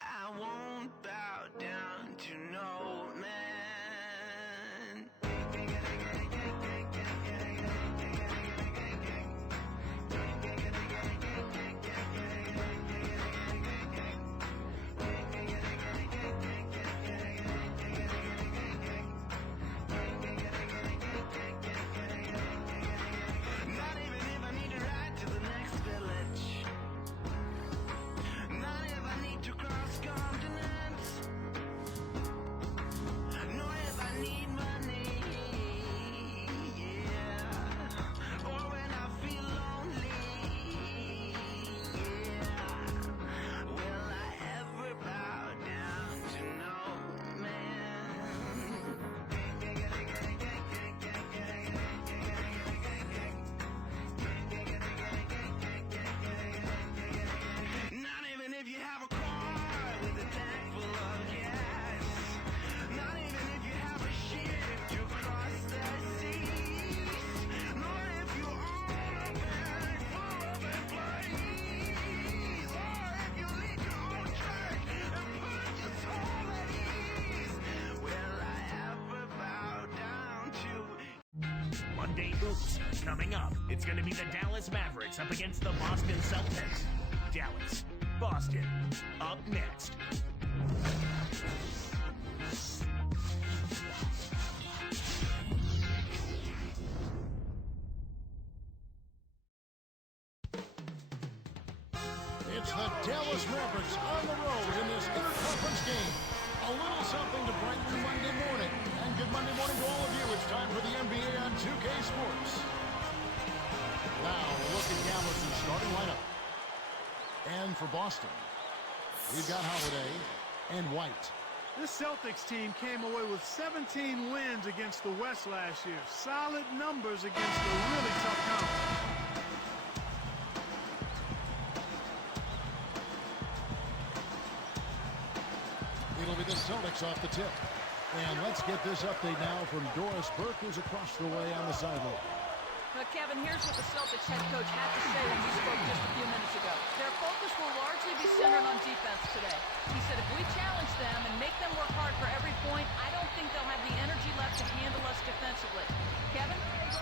I won't bow down to no man. Not even if I need to ride to the next village. Not if I need to cross continents. Nor if I need money. Yeah. Or when I feel lonely. Yeah. Will I ever bow down to no man? Not even if you have a car with a tank full of gas. Not even if you have a ship to cross the seas. Nor if you own a bank full of employees. Or if you lead your own church and put your soul at ease. Will I ever bow down to Monday Oops coming up. It's going to be the Dallas Mavericks up against the Boston Celtics. Dallas, Boston, up next. It's the Dallas Mavericks on the road in this interconference game. A little something to brighten your Monday morning. And good Monday morning to all of you. It's time for the NBA on 2K Sports. Now, look at Dallas' starting lineup. And for Boston, we've got Holiday and White. This Celtics team came away with 17 wins against the West last year. Solid numbers against a really tough conference. It'll be the Celtics off the tip. And let's get this update now from Doris Burke, who's across the way on the sideline. Kevin, here's what the Celtics head coach had to say when we spoke just a few minutes ago. Their focus will largely be centered on defense today. He said if we challenge them and make them work hard for every point, I don't think they'll have the energy left to handle us defensively. Kevin?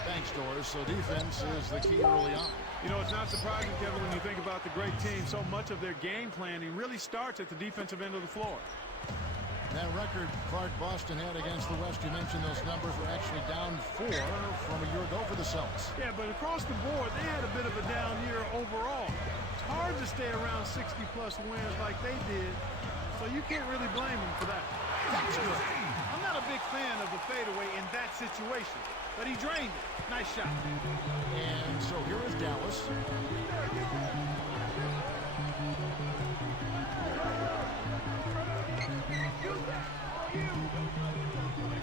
Thanks, Doris. So defense is the key early on. You know, it's not surprising, Kevin, when you think about the great team. So much of their game planning really starts at the defensive end of the floor. That record Clark Boston had against the West, you mentioned those numbers were actually down 4 from a year ago for the Celtics. Yeah, but across the board, they had a bit of a down year overall. It's hard to stay around 60-plus wins like they did, so you can't really blame them for that. That's good. I'm not a big fan of the fadeaway in that situation, but he drained it. Nice shot. And so here is Dallas.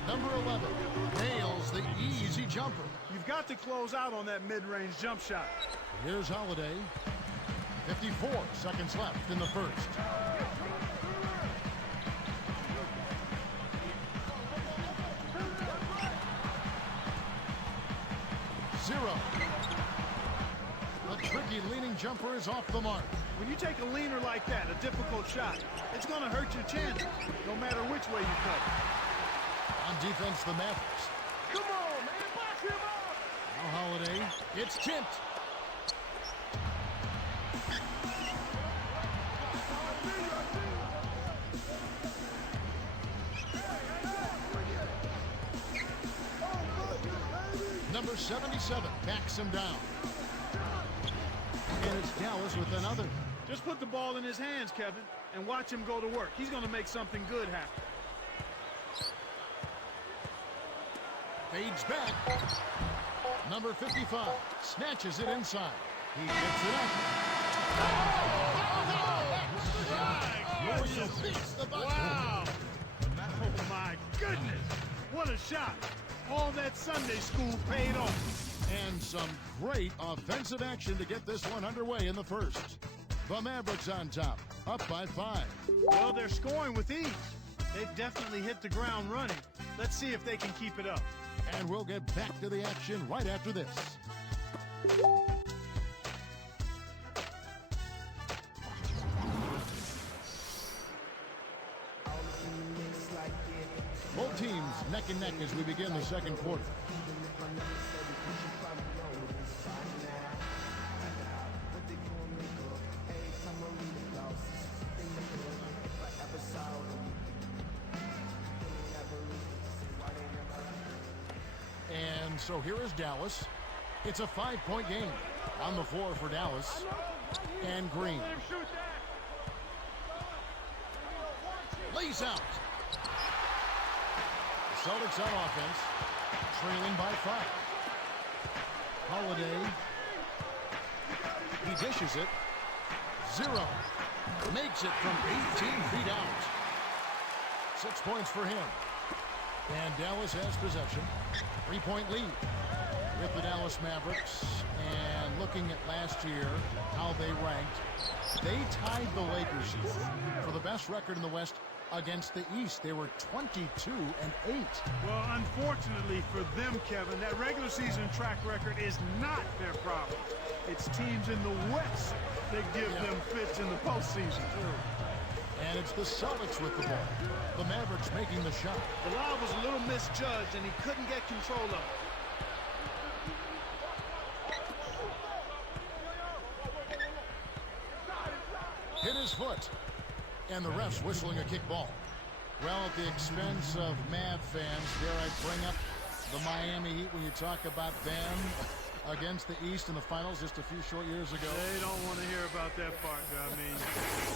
Number 11 nails the easy jumper. You've got to close out on that mid-range jump shot. Here's Holiday. 54 seconds left in the first. Zero. The tricky leaning jumper is off the mark. When you take a leaner like that, a difficult shot, it's going to hurt your chances, no matter which way you cut it. On defense, the Mavericks. Come on, man, back him up! Now Holiday, it's tipped. Number 77 backs him down. And it's Dallas with another. Just put the ball in his hands, Kevin, and watch him go to work. He's going to make something good happen. Fades back. Number 55 snatches it inside. He gets it up. Wow! Oh, my goodness! What a shot! All that Sunday school paid off. And some great offensive action to get this one underway in the first. The Mavericks on top, up by 5. Well, they're scoring with ease. They've definitely hit the ground running. Let's see if they can keep it up. And we'll get back to the action right after this. neck and neck as we begin the second quarter. And so here is Dallas. It's a 5-point game. On the floor for Dallas. And Green. Lays out. The Celtics on offense. Trailing by 5. Holiday. He dishes it. 0. Makes it from 18 feet out. 6 points for him. And Dallas has possession. 3-point lead with the Dallas Mavericks. And looking at last year, how they ranked, they tied the Lakers for the best record in the West against the East. They were 22-8. Well, unfortunately for them, Kevin, that regular season track record is not their problem. It's teams in the West that give them fits in the postseason. And it's the Celtics with the ball. The Mavericks making the shot. The lob was a little misjudged, and he couldn't get control of it. Hit his foot. And the refs whistling a kick ball. Well, at the expense of Mav fans, dare I bring up the Miami Heat when you talk about them against the East in the finals just a few short years ago. They don't want to hear about that part. I mean,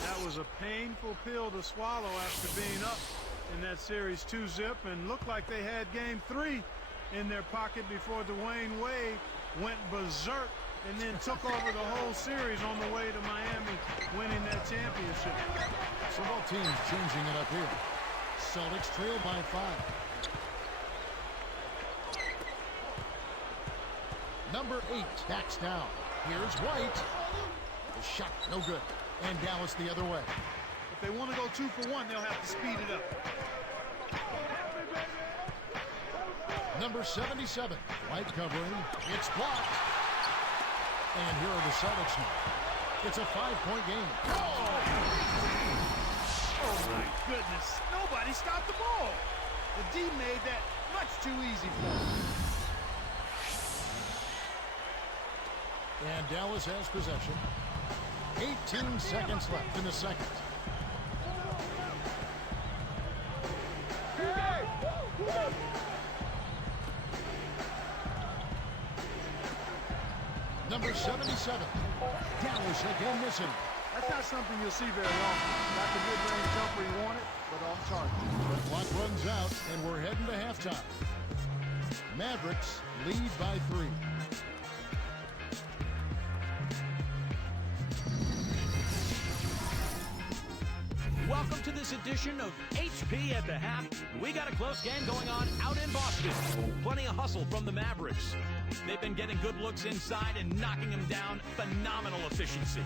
that was a painful pill to swallow after being up in that series 2-zip and looked like they had game 3 in their pocket before Dwayne Wade went berserk and then took over the whole series on the way to Miami winning that championship. So both teams changing it up here. Celtics trail by 5. Number 8 backs down. Here's White. The shot no good. And Dallas the other way. If they want to go 2 for 1, they'll have to speed it up. Number 77. White covering. It's blocked. And here are the Celtics now. It's a 5-point game. Oh, my goodness. Nobody stopped the ball. The D made that much too easy for him. And Dallas has possession. 18 seconds left in the second. Number 77. Dallas again missing. That's not something you'll see very often. Got the mid-range jumper he wanted, but off target. The clock runs out, and we're heading to halftime. Mavericks lead by 3. Welcome to this edition of HP at the Half. We got a close game going on out in Boston. Plenty of hustle from the Mavericks. They've been getting good looks inside and knocking them down. Phenomenal efficiency.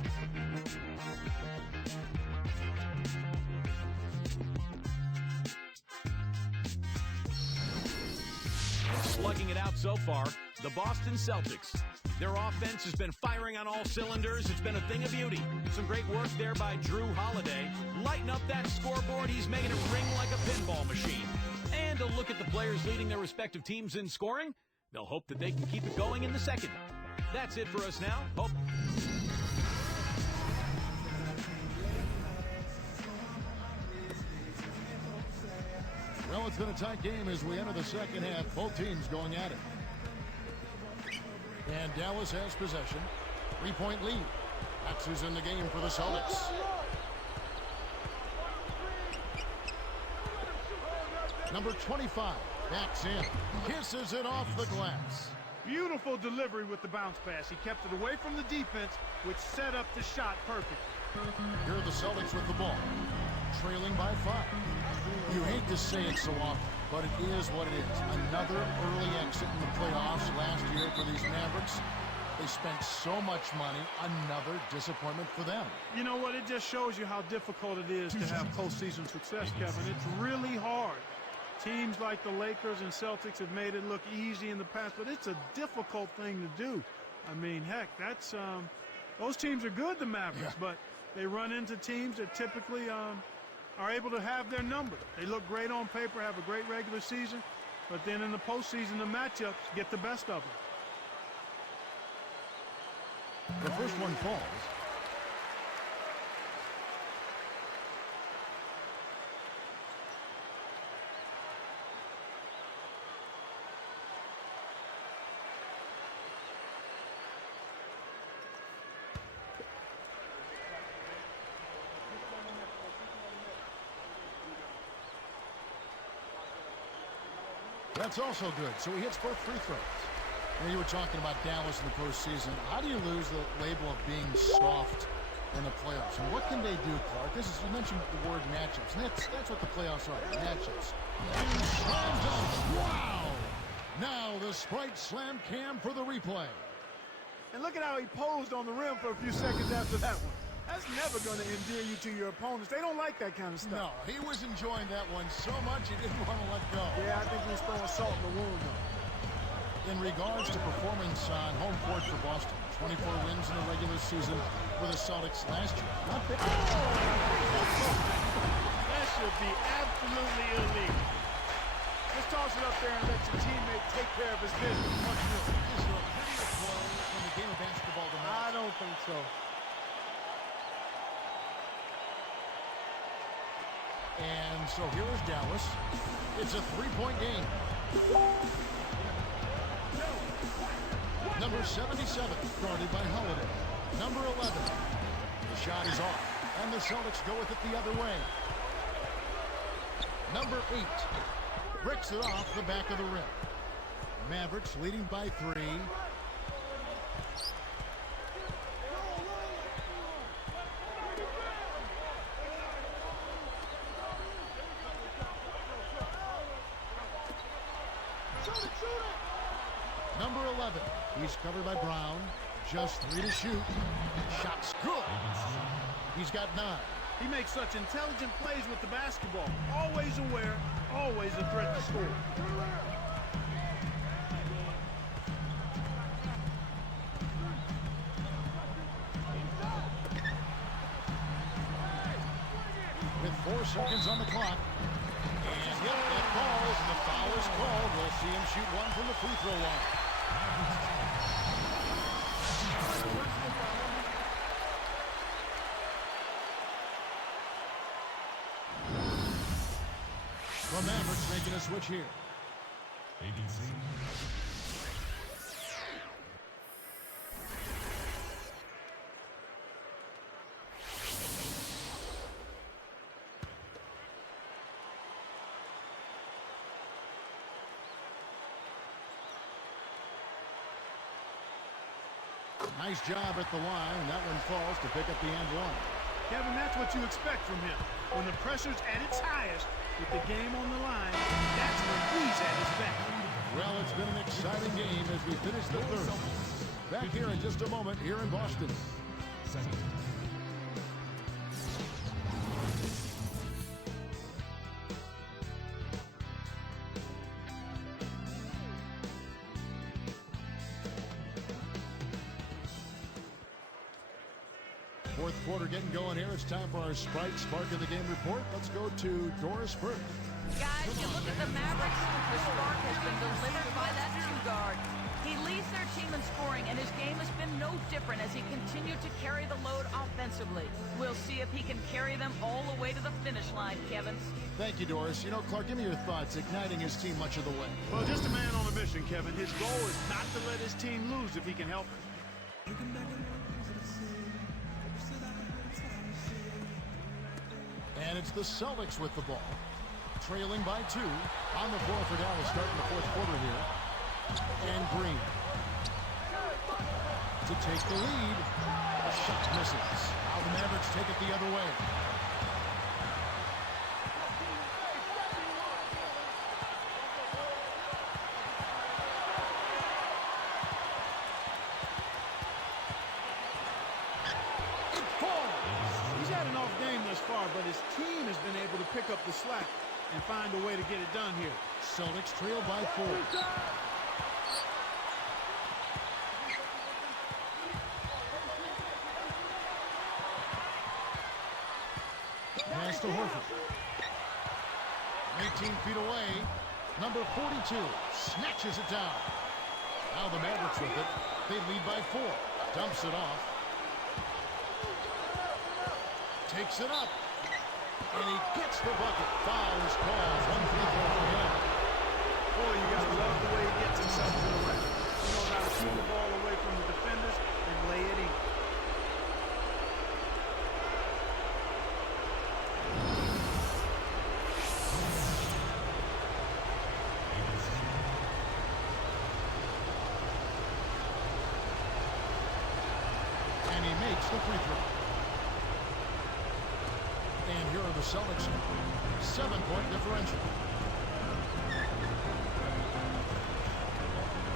Slugging it out so far, the Boston Celtics. Their offense has been firing on all cylinders. It's been a thing of beauty. Some great work there by Drew Holiday. Lighten up that scoreboard. He's making it ring like a pinball machine. And a look at the players leading their respective teams in scoring. They'll hope that they can keep it going in the second. That's it for us now. Hope. Well, it's been a tight game as we enter the second half. Both teams going at it. And Dallas has possession. 3-point lead. That's who's in the game for the Celtics. Number 25 backs in. Kisses it off the glass. Beautiful delivery with the bounce pass. He kept it away from the defense, which set up the shot perfect. Here are the Celtics with the ball. Trailing by 5. You hate to say it so often, but it is what it is. Another early exit in the playoffs last year for these Mavericks. They spent so much money. Another disappointment for them. You know what? It just shows you how difficult it is to have postseason success, Kevin. It's really hard. Teams like the Lakers and Celtics have made it look easy in the past, but it's a difficult thing to do. I mean, heck, that's those teams are good, the Mavericks, but they run into teams that typically are able to have their number. They look great on paper, have a great regular season, But then in the postseason, the matchups get the best of them. The first one falls. That's also good. So he hits both free throws. Now, you were talking about Dallas in the postseason. How do you lose the label of being soft in the playoffs? And what can they do, Clark? You mentioned the word matchups. And that's what the playoffs are, matchups. And slam dunk. Wow! Now the Sprite slam cam for the replay. And look at how he posed on the rim for a few seconds after that one. That's never going to endear you to your opponents. They don't like that kind of stuff. No, he was enjoying that one so much he didn't want to let go. Yeah, I think he was throwing salt in the wound, though. In regards to performance on home court for Boston, 24 wins in the regular season for the Celtics last year. Not bad. That should be absolutely illegal. Just toss it up there and let your teammate take care of his business. Much more. Is there a prettier play in the game of basketball than that? I don't think so. And so here is Dallas. It's a three-point game. Number 77, guarded by Holiday. Number 11. The shot is off, and the Celtics go with it the other way. Number 8 bricks it off the back of the rim. Mavericks leading by 3. Number 11, he's covered by Brown. Just 3 to shoot. Shot's good. He's got 9. He makes such intelligent plays with the basketball. Always aware, always a threat to score. With 4 seconds on the clock. And yep, that falls, and the foul is called. We'll see him shoot one from the free throw line. The Mavericks making a switch here. ABC. Nice job at the line, and that one falls to pick up the and one. Kevin, that's what you expect from him. When the pressure's at its highest, with the game on the line, that's when he's at his best. Well, it's been an exciting game as we finish the third. Back here in just a moment here in Boston. Fourth quarter getting going here. It's time for our Sprite Spark of the Game report. Let's go to Doris Burke. Guys, you look at the Mavericks, the spark has been delivered by that two-guard. He leads their team in scoring, and his game has been no different as he continued to carry the load offensively. We'll see if he can carry them all the way to the finish line, Kevin. Thank you, Doris. You know, Clark, give me your thoughts, igniting his team much of the way. Well, just a man on a mission, Kevin. His goal is not to let his team lose if he can help it. And it's the Celtics with the ball. Trailing by 2. On the floor for Dallas starting the fourth quarter here. And Green. To take the lead. A shot misses. Now the Mavericks take it the other way. But his team has been able to pick up the slack and find a way to get it done here. Celtics trail by 4. Pass to Horford. 18 feet away. Number 42 snatches it down. Now the Mavericks with it. They lead by 4. Dumps it off. Takes it up. And he gets the bucket. Foul is called. 1 free throw for him. Boy, you got to love the way he gets himself to the rim. He knows how to keep the ball away from the defenders and lay it in. And he makes the free throw. And here are the Celtics. 7-point differential.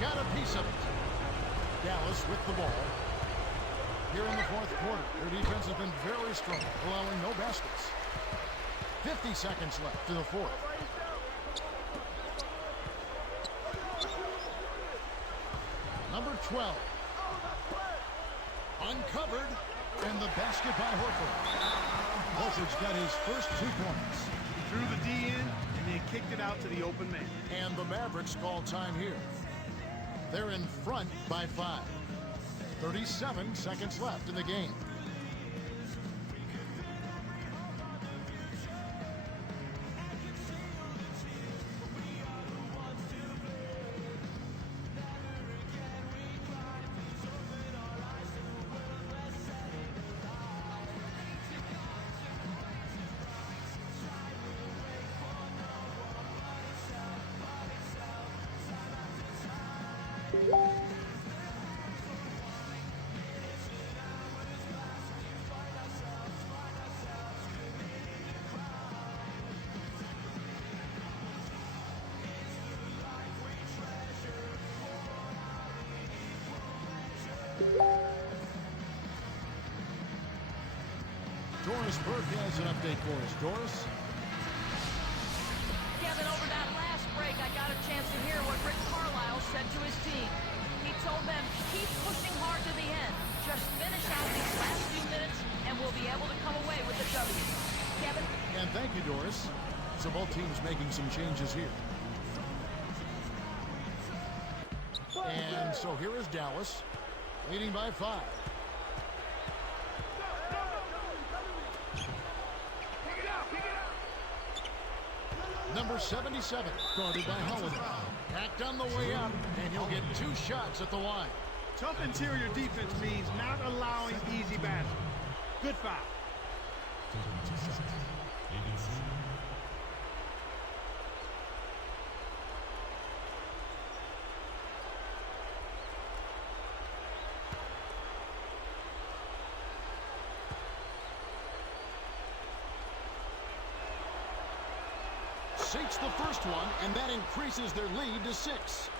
Got a piece of it. Dallas with the ball. Here in the fourth quarter, their defense has been very strong, allowing no baskets. 50 seconds left to the fourth. Number 12. Uncovered. And the basket by Horford. Horford's got his first 2 points. He threw the D in and then kicked it out to the open man. And the Mavericks call time here. They're in front by 5. 37 seconds left in the game. Doris Burke has an update for us. Doris? Kevin, over that last break, I got a chance to hear what Rick Carlisle said to his team. He told them, keep pushing hard to the end. Just finish out these last few minutes, and we'll be able to come away with the W. Kevin? And thank you, Doris. So both teams making some changes here. And so here is Dallas, leading by 5. Number 77, guarded by Holiday. Backed on the way up, and he'll get 2 shots at the line. Tough interior defense means not allowing easy baskets. Good foul. Sinks the first one, and that increases their lead to 6.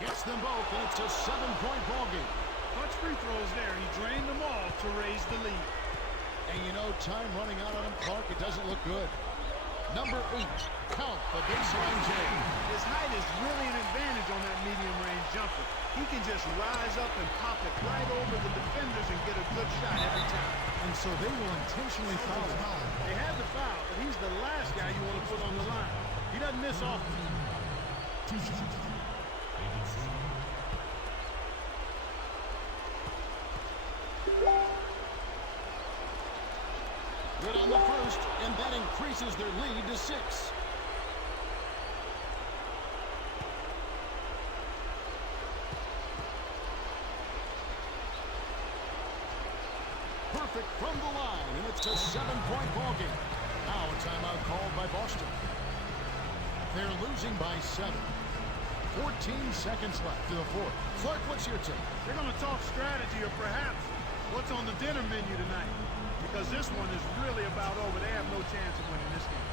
Gets them both, and it's a 7-point ballgame. Clutch free throws there. He drained them all to raise the lead. And you know, time running out on him, Clark, it doesn't look good. Number 8, count the baseline J. His height is really an advantage on that medium-range jumper. He can just rise up and pop it right over the defenders and get a good shot every time. And so they will intentionally foul him. They had the foul, but he's the last guy you want to put on the line. He doesn't miss often. Good on the first, and that increases their lead to 6. Perfect from the line, and it's a 7-point ballgame. Now a timeout called by Boston. They're losing by 7. 14 seconds left to the fourth. Clark, what's your take? They're going to talk strategy or perhaps what's on the dinner menu tonight. Because this one is really about over. They have no chance of winning this game.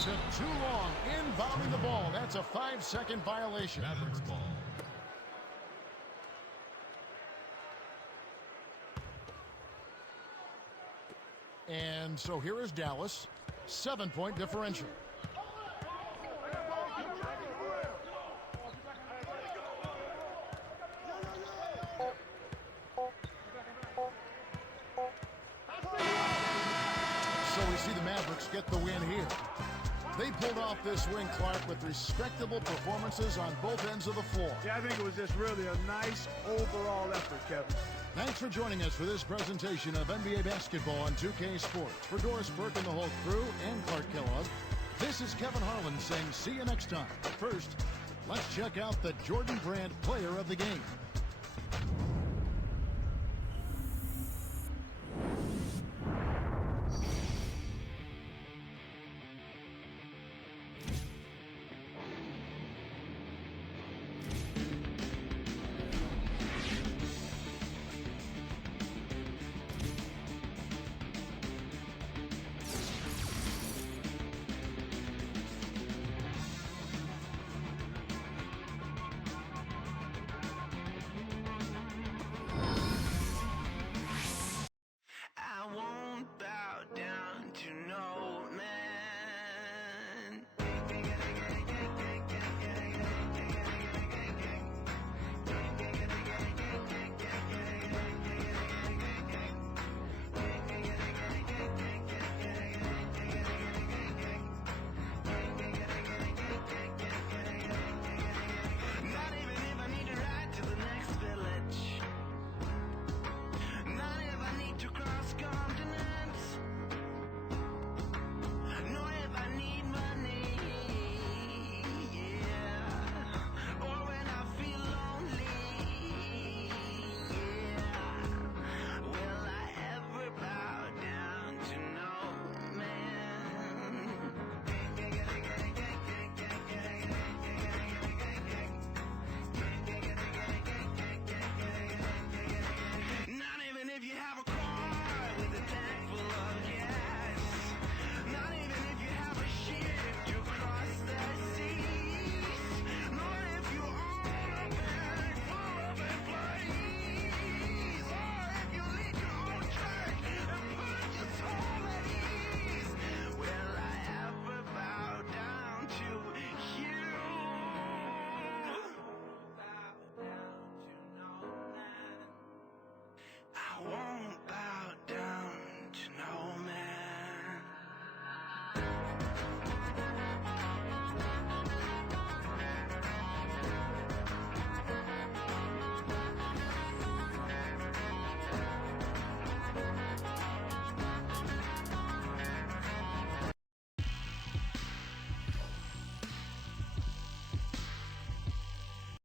Took too long inbounding the ball. That's a 5-second violation. Mavericks ball. And so here is Dallas. 7-point differential. So we see the Mavericks get the win here. They pulled off this win, Clark, with respectable performances on both ends of the floor. Yeah, I think it was just really a nice overall effort, Kevin. Thanks for joining us for this presentation of NBA basketball on 2K Sports. For Doris Burke and the whole crew and Clark Kellogg, this is Kevin Harlan saying see you next time. First, let's check out the Jordan Brand player of the game.